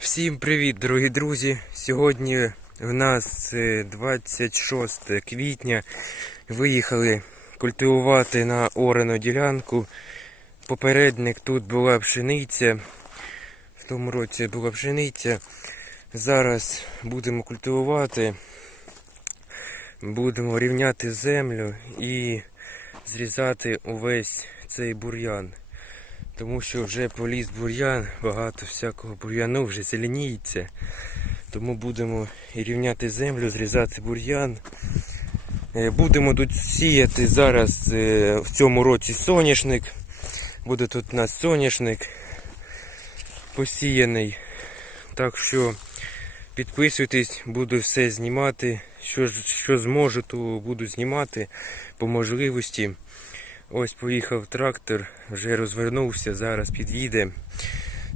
Всім привіт, дорогі друзі! Сьогодні в нас е, 26 квітня. Виїхали культивувати на орену ділянку. Попередник тут була пшениця. В тому році була пшениця. Зараз будемо культивувати, будемо рівняти землю і зрізати увесь цей бур'ян. Тому що вже поліз бур'ян, багато всякого бур'яну вже зеленіється. Тому будемо і рівняти землю, зрізати бур'ян. Е, Будемо тут сіяти зараз е, в цьому році соняшник. Буде тут у нас соняшник посіяний. Так що підписуйтесь, буду все знімати. Що, що зможу, то буду знімати по можливості. Ось поїхав трактор, вже розвернувся, зараз під'їде.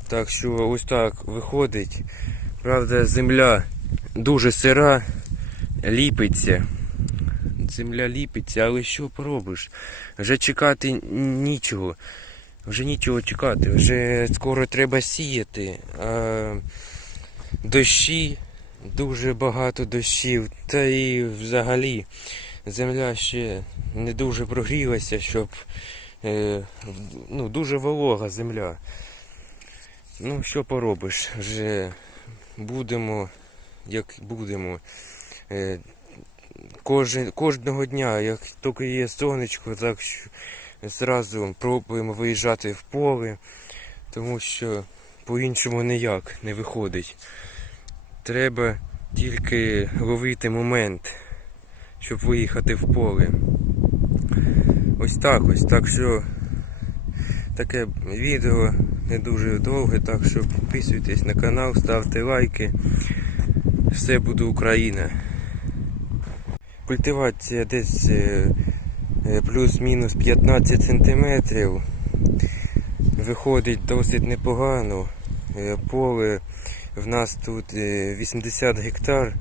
Так що ось так виходить. Правда, земля дуже сира, ліпиться. Земля ліпиться, але що поробиш? Вже чекати нічого. Вже нічого чекати, вже скоро треба сіяти. А дощі, дуже багато дощів. Та і взагалі земля ще не дуже прогрілася, щоб е, ну, дуже волога земля. Ну, що поробиш, вже будемо, як будемо. Е, кожен, кожного дня, як тільки є сонечко, так зразу пробуємо виїжджати в поле, тому що по-іншому ніяк не виходить. Треба тільки ловити момент щоб виїхати в поле. Ось так ось. Так що таке відео не дуже довге, так що підписуйтесь на канал, ставте лайки. Все буде Україна. Культивація десь е, е, плюс-мінус 15 сантиметрів. Виходить досить непогано. Е, Поле в нас тут е, 80 гектар.